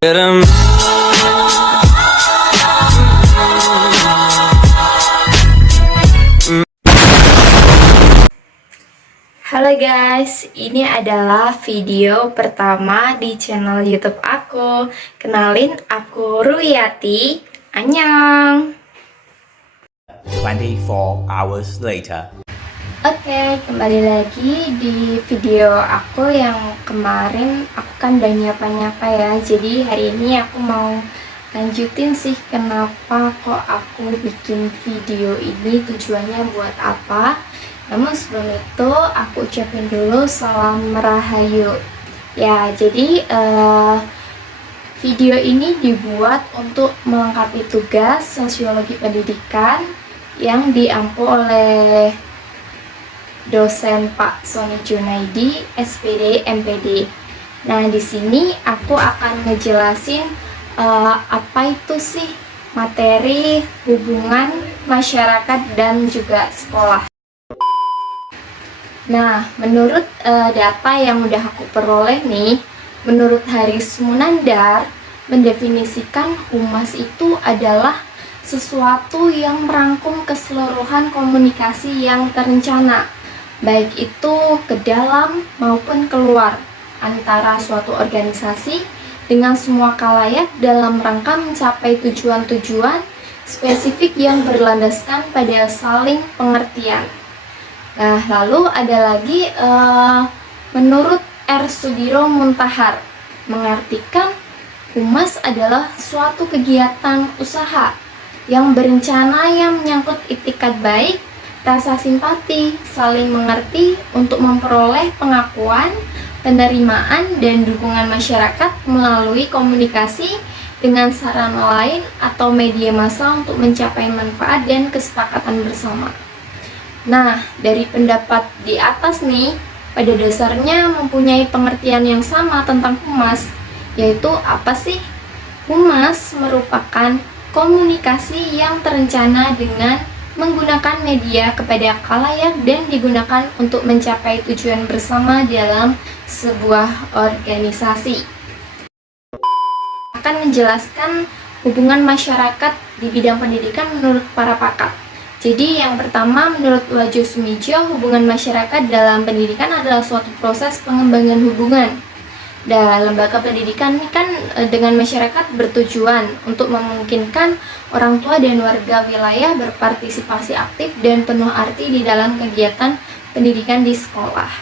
Halo guys, ini adalah video pertama di channel YouTube aku. Kenalin, aku Ruyati. Annyeong. 24 hours later. Oke, kembali lagi di video aku yang kemarin aku kan udah nyapa-nyapa ya. Jadi hari ini aku mau lanjutin sih kenapa kok aku bikin video ini, tujuannya buat apa. Namun sebelum itu aku ucapin dulu salam Rahayu. Ya, jadi video ini dibuat untuk melengkapi tugas sosiologi pendidikan yang diampu oleh dosen Pak Sony Junaidi, SPD, MPD. Nah, di sini aku akan ngejelasin apa itu sih materi hubungan masyarakat dan juga sekolah. Nah, menurut data yang udah aku peroleh nih, menurut Haris Munandar, mendefinisikan humas itu adalah sesuatu yang merangkum keseluruhan komunikasi yang terencana, baik itu ke dalam maupun keluar antara suatu organisasi dengan semua khalayak dalam rangka mencapai tujuan-tujuan spesifik yang berlandaskan pada saling pengertian. Nah, lalu ada lagi menurut R. Sudiro Muntahar, mengartikan humas adalah suatu kegiatan usaha yang berencana yang menyangkut itikat baik, rasa simpati, saling mengerti untuk memperoleh pengakuan, penerimaan, dan dukungan masyarakat melalui komunikasi dengan sarana lain atau media massa untuk mencapai manfaat dan kesepakatan bersama. Nah, dari pendapat di atas nih, pada dasarnya mempunyai pengertian yang sama tentang humas, yaitu apa sih? Humas merupakan komunikasi yang terencana dengan menggunakan media kepada khalayak dan digunakan untuk mencapai tujuan bersama dalam sebuah organisasi. Akan menjelaskan hubungan masyarakat di bidang pendidikan menurut para pakar. Jadi yang pertama, menurut Wajo Sumijo, hubungan masyarakat dalam pendidikan adalah suatu proses pengembangan hubungan. Dan lembaga pendidikan ini kan dengan masyarakat bertujuan untuk memungkinkan orang tua dan warga wilayah berpartisipasi aktif dan penuh arti di dalam kegiatan pendidikan di sekolah.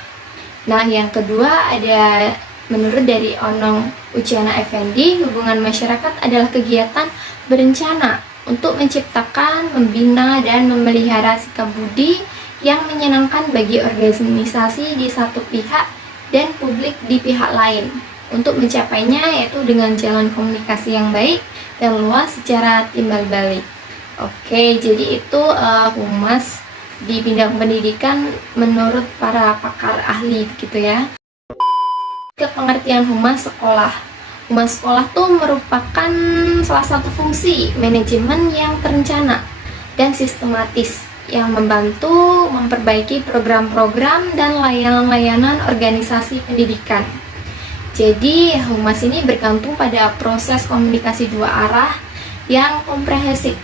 Nah, yang kedua ada menurut dari Onong Ujiana Effendi, hubungan masyarakat adalah kegiatan berencana untuk menciptakan, membina, dan memelihara sikap budi yang menyenangkan bagi organisasi di satu pihak dan publik di pihak lain. Untuk mencapainya yaitu dengan jalan komunikasi yang baik dan luas secara timbal balik. Oke, jadi itu humas di bidang pendidikan menurut para pakar ahli gitu ya. Ke pengertian humas sekolah. Humas sekolah tuh merupakan salah satu fungsi manajemen yang terencana dan sistematis yang membantu memperbaiki program-program dan layanan-layanan organisasi pendidikan. Jadi, humas ini bergantung pada proses komunikasi dua arah yang komprehensif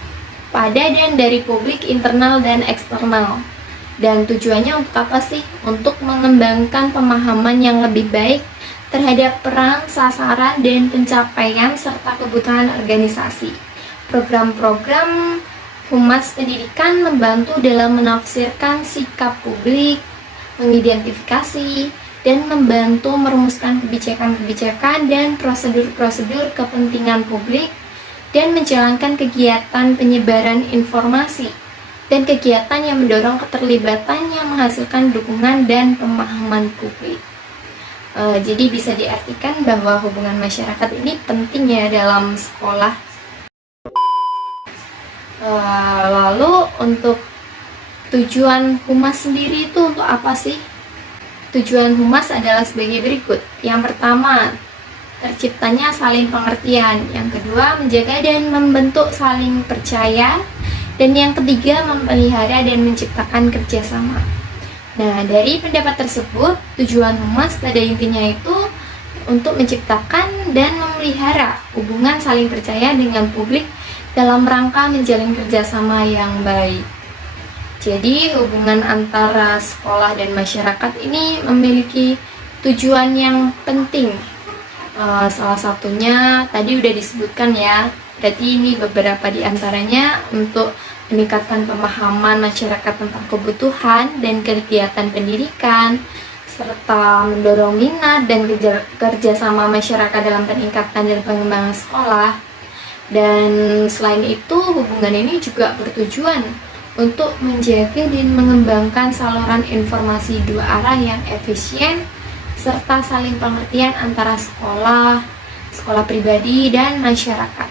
pada dan dari publik internal dan eksternal. Dan tujuannya untuk apa sih? Untuk mengembangkan pemahaman yang lebih baik terhadap peran, sasaran, dan pencapaian serta kebutuhan organisasi. Program-program humas pendidikan membantu dalam menafsirkan sikap publik, mengidentifikasi, dan membantu merumuskan kebijakan-kebijakan dan prosedur-prosedur kepentingan publik, dan menjalankan kegiatan penyebaran informasi, dan kegiatan yang mendorong keterlibatan yang menghasilkan dukungan dan pemahaman publik. Jadi bisa diartikan bahwa hubungan masyarakat ini penting ya dalam sekolah. Lalu untuk tujuan humas sendiri itu untuk apa sih? Tujuan humas adalah sebagai berikut. Yang pertama, terciptanya saling pengertian. Yang kedua, menjaga dan membentuk saling percaya. Dan yang ketiga, memelihara dan menciptakan kerjasama. Nah, dari pendapat tersebut, tujuan humas pada intinya itu untuk menciptakan dan memelihara hubungan saling percaya dengan publik dalam rangka menjalin kerjasama yang baik. Jadi hubungan antara sekolah dan masyarakat ini memiliki tujuan yang penting. Salah satunya tadi udah disebutkan ya, berarti ini beberapa di antaranya untuk meningkatkan pemahaman masyarakat tentang kebutuhan dan kegiatan pendidikan, serta mendorong minat dan kerjasama masyarakat dalam peningkatan dan pengembangan sekolah. Dan selain itu, hubungan ini juga bertujuan untuk menjaga dan mengembangkan saluran informasi dua arah yang efisien, serta saling pengertian antara sekolah, sekolah pribadi, dan masyarakat.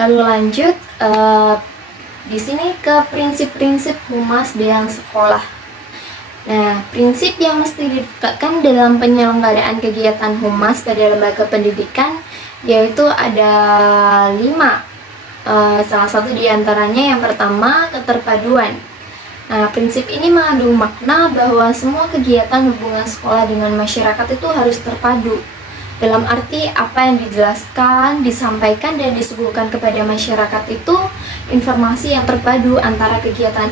Lalu lanjut di sini ke prinsip-prinsip humas dalam sekolah. Nah, prinsip yang mesti ditegakkan dalam penyelenggaraan kegiatan humas pada lembaga pendidikan yaitu ada 5. Salah satu di antaranya yang pertama, keterpaduan. Nah, prinsip ini mengandung makna bahwa semua kegiatan hubungan sekolah dengan masyarakat itu harus terpadu. Dalam arti apa yang dijelaskan, disampaikan, dan disuguhkan kepada masyarakat itu informasi yang terpadu antara kegiatan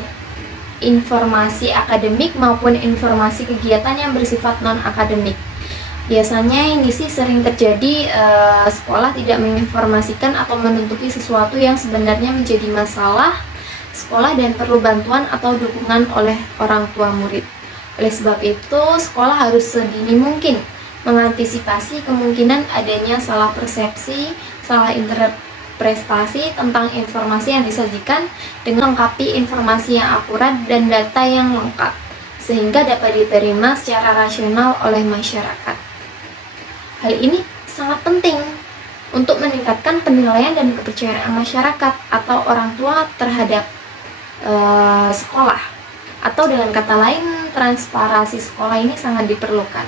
informasi akademik maupun informasi kegiatan yang bersifat non-akademik. Biasanya ini sih sering terjadi, sekolah tidak menginformasikan atau menutupi sesuatu yang sebenarnya menjadi masalah sekolah dan perlu bantuan atau dukungan oleh orang tua murid. Oleh sebab itu, sekolah harus sedini mungkin mengantisipasi kemungkinan adanya salah persepsi, salah interpretasi tentang informasi yang disajikan dengan melengkapi informasi yang akurat dan data yang lengkap, sehingga dapat diterima secara rasional oleh masyarakat. Hal ini sangat penting untuk meningkatkan penilaian dan kepercayaan masyarakat atau orang tua terhadap sekolah. Atau dengan kata lain, transparansi sekolah ini sangat diperlukan.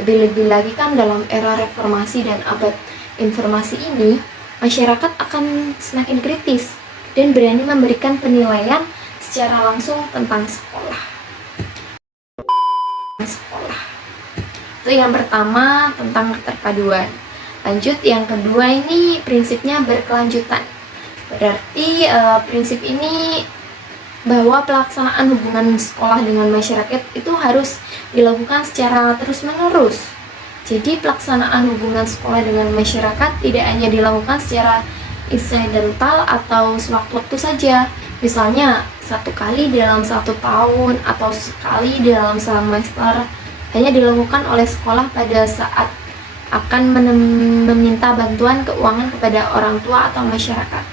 Lebih-lebih lagi kan dalam era reformasi dan abad informasi ini, masyarakat akan semakin kritis dan berani memberikan penilaian secara langsung tentang sekolah. Itu yang pertama, tentang keterpaduan. Lanjut, yang kedua ini prinsipnya berkelanjutan. Berarti prinsip ini bahwa pelaksanaan hubungan sekolah dengan masyarakat itu harus dilakukan secara terus-menerus. Jadi pelaksanaan hubungan sekolah dengan masyarakat tidak hanya dilakukan secara insidental atau sewaktu-waktu saja. Misalnya satu kali dalam 1 tahun atau sekali dalam semester, hanya dilakukan oleh sekolah pada saat akan meminta bantuan keuangan kepada orang tua atau masyarakat.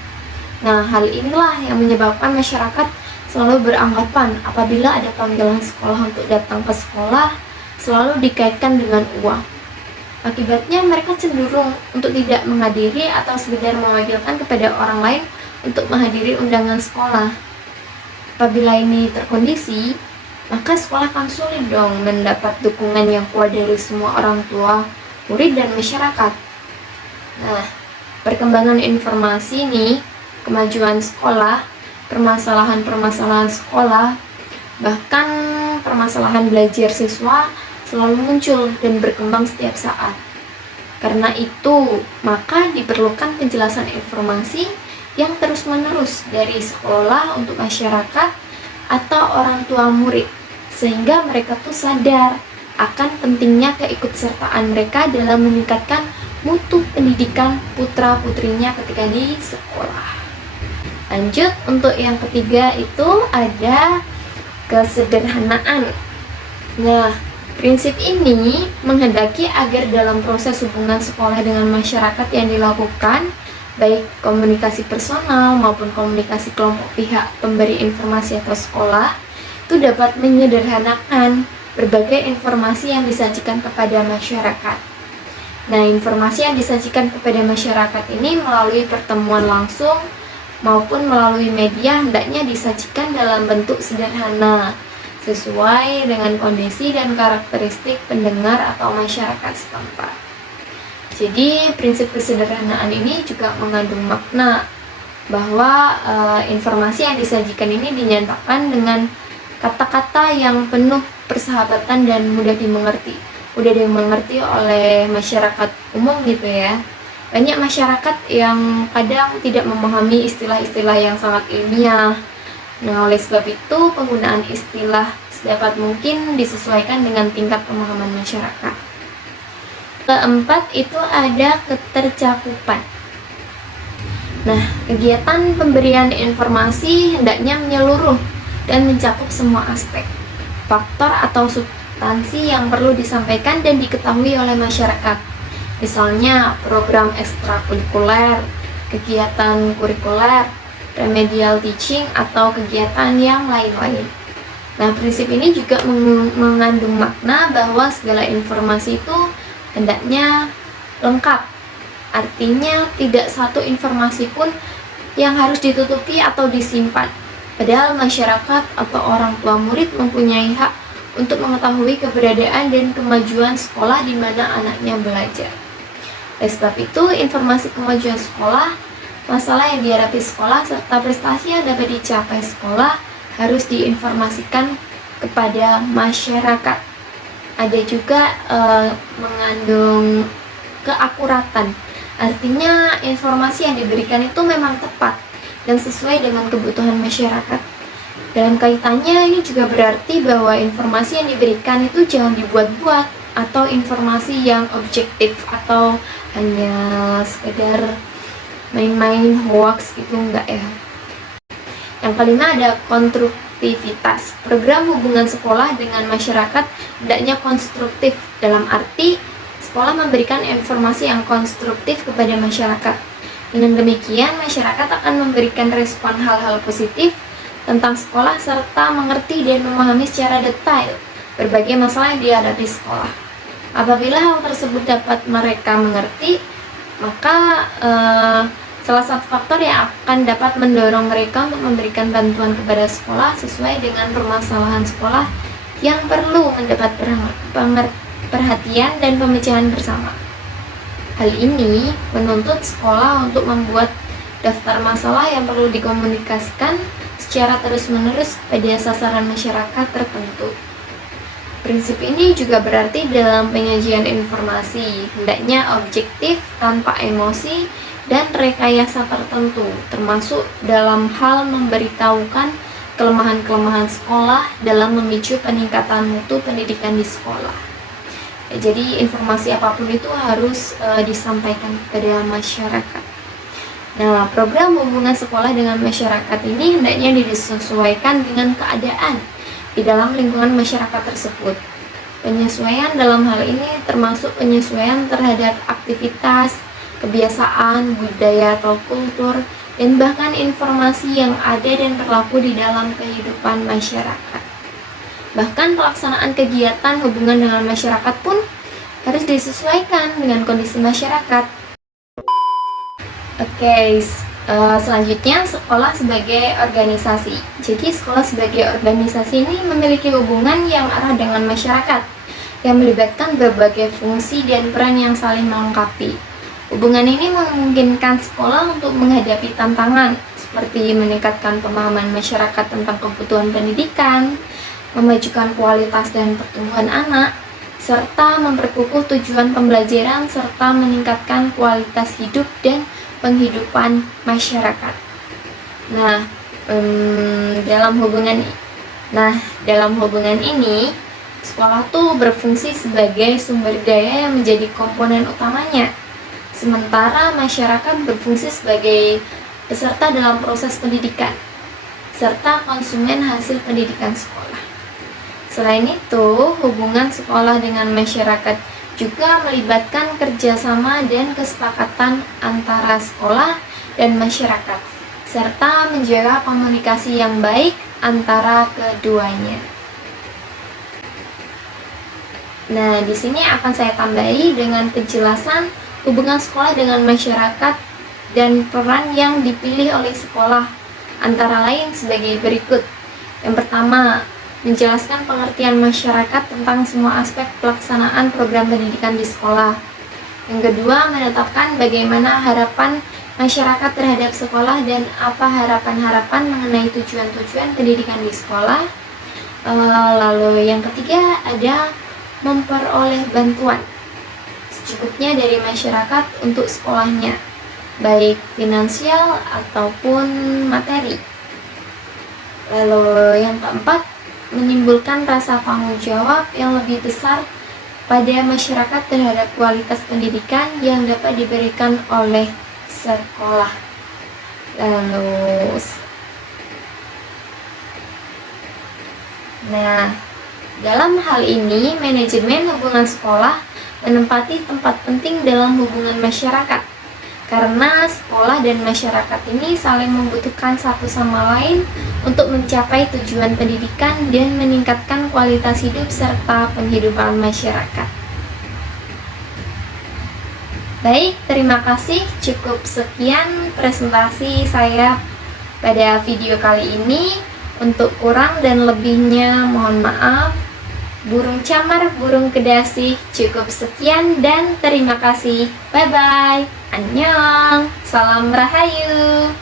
Nah, hal inilah yang menyebabkan masyarakat selalu beranggapan apabila ada panggilan sekolah untuk datang ke sekolah selalu dikaitkan dengan uang. Akibatnya mereka cenderung untuk tidak menghadiri atau sekedar mewakilkan kepada orang lain untuk menghadiri undangan sekolah. Apabila ini terkondisi, maka sekolah akan sulit dong mendapat dukungan yang kuat dari semua orang tua, murid, dan masyarakat. Nah, perkembangan informasi nih, kemajuan sekolah, permasalahan-permasalahan sekolah, bahkan permasalahan belajar siswa selalu muncul dan berkembang setiap saat. Karena itu, maka diperlukan penjelasan informasi yang terus-menerus dari sekolah untuk masyarakat atau orang tua murid, sehingga mereka tuh sadar akan pentingnya keikutsertaan mereka dalam meningkatkan mutu pendidikan putra-putrinya ketika di sekolah. Lanjut, untuk yang ketiga itu ada kesederhanaan. Nah, prinsip ini menghendaki agar dalam proses hubungan sekolah dengan masyarakat yang dilakukan, baik komunikasi personal maupun komunikasi kelompok pihak pemberi informasi atau sekolah, itu dapat menyederhanakan berbagai informasi yang disajikan kepada masyarakat. Nah, informasi yang disajikan kepada masyarakat ini melalui pertemuan langsung maupun melalui media hendaknya disajikan dalam bentuk sederhana, sesuai dengan kondisi dan karakteristik pendengar atau masyarakat setempat. Jadi, prinsip kesederhanaan ini juga mengandung makna bahwa informasi yang disajikan ini dinyatakan dengan kata-kata yang penuh persahabatan dan mudah dimengerti, udah dimengerti oleh masyarakat umum gitu ya. Banyak masyarakat yang kadang tidak memahami istilah-istilah yang sangat ilmiah. Nah, oleh sebab itu penggunaan istilah sedapat mungkin disesuaikan dengan tingkat pemahaman masyarakat. Keempat itu ada ketercakupan. Nah, kegiatan pemberian informasi hendaknya menyeluruh dan mencakup semua aspek, faktor atau substansi yang perlu disampaikan dan diketahui oleh masyarakat. Misalnya program ekstrakurikuler, kegiatan kurikuler, remedial teaching, atau kegiatan yang lain-lain. Nah, prinsip ini juga mengandung makna bahwa segala informasi itu hendaknya lengkap. Artinya tidak satu informasi pun yang harus ditutupi atau disimpan. Padahal masyarakat atau orang tua murid mempunyai hak untuk mengetahui keberadaan dan kemajuan sekolah di mana anaknya belajar. Oleh sebab itu, informasi kemajuan sekolah, masalah yang dihadapi sekolah, serta prestasi yang dapat dicapai sekolah harus diinformasikan kepada masyarakat. Ada juga mengandung keakuratan, artinya informasi yang diberikan itu memang tepat dan sesuai dengan kebutuhan masyarakat. Dalam kaitannya ini juga berarti bahwa informasi yang diberikan itu jangan dibuat-buat atau informasi yang objektif atau hanya sekedar main-main hoax gitu, enggak ya. Yang kelima ada konstruktivitas. Program hubungan sekolah dengan masyarakat hendaknya konstruktif, dalam arti sekolah memberikan informasi yang konstruktif kepada masyarakat. Dengan demikian, masyarakat akan memberikan respon hal-hal positif tentang sekolah serta mengerti dan memahami secara detail berbagai masalah yang dihadapi sekolah. Apabila hal tersebut dapat mereka mengerti, maka salah satu faktor yang akan dapat mendorong mereka untuk memberikan bantuan kepada sekolah sesuai dengan permasalahan sekolah yang perlu mendapat perhatian dan pemecahan bersama. Hal ini menuntut sekolah untuk membuat daftar masalah yang perlu dikomunikasikan secara terus-menerus pada sasaran masyarakat tertentu. Prinsip ini juga berarti dalam penyajian informasi hendaknya objektif, tanpa emosi dan rekayasa tertentu, termasuk dalam hal memberitahukan kelemahan-kelemahan sekolah dalam memicu peningkatan mutu pendidikan di sekolah. Jadi informasi apapun itu harus disampaikan kepada masyarakat. Nah, program hubungan sekolah dengan masyarakat ini hendaknya disesuaikan dengan keadaan di dalam lingkungan masyarakat tersebut. Penyesuaian dalam hal ini termasuk penyesuaian terhadap aktivitas, kebiasaan, budaya atau kultur, dan bahkan informasi yang ada dan berlaku di dalam kehidupan masyarakat. Bahkan pelaksanaan kegiatan hubungan dengan masyarakat pun harus disesuaikan dengan kondisi masyarakat. Oke, selanjutnya sekolah sebagai organisasi. Jadi sekolah sebagai organisasi ini memiliki hubungan yang erat dengan masyarakat yang melibatkan berbagai fungsi dan peran yang saling melengkapi. Hubungan ini memungkinkan sekolah untuk menghadapi tantangan seperti meningkatkan pemahaman masyarakat tentang kebutuhan pendidikan, memajukan kualitas dan pertumbuhan anak, serta memperkukuh tujuan pembelajaran serta meningkatkan kualitas hidup dan penghidupan masyarakat. Dalam hubungan ini sekolah tuh berfungsi sebagai sumber daya yang menjadi komponen utamanya, sementara masyarakat berfungsi sebagai peserta dalam proses pendidikan serta konsumen hasil pendidikan sekolah. Selain itu, hubungan sekolah dengan masyarakat juga melibatkan kerjasama dan kesepakatan antara sekolah dan masyarakat, serta menjaga komunikasi yang baik antara keduanya. Nah, di sini akan saya tambahi dengan penjelasan hubungan sekolah dengan masyarakat dan peran yang dipilih oleh sekolah, antara lain sebagai berikut. Yang pertama, menjelaskan pengertian masyarakat tentang semua aspek pelaksanaan program pendidikan di sekolah. Yang kedua, menetapkan bagaimana harapan masyarakat terhadap sekolah dan apa harapan-harapan mengenai tujuan-tujuan pendidikan di sekolah. Lalu yang ketiga ada memperoleh bantuan secukupnya dari masyarakat untuk sekolahnya, baik finansial ataupun materi. Lalu yang keempat, menimbulkan rasa tanggung jawab yang lebih besar pada masyarakat terhadap kualitas pendidikan yang dapat diberikan oleh sekolah. Dalam hal ini, manajemen hubungan sekolah menempati tempat penting dalam hubungan masyarakat, karena sekolah dan masyarakat ini saling membutuhkan satu sama lain untuk mencapai tujuan pendidikan dan meningkatkan kualitas hidup serta penghidupan masyarakat. Baik, terima kasih. Cukup sekian presentasi saya pada video kali ini. Untuk kurang dan lebihnya mohon maaf. Burung camar, burung kedasi. Cukup sekian dan terima kasih. Bye-bye. Annyeong. Salam Rahayu.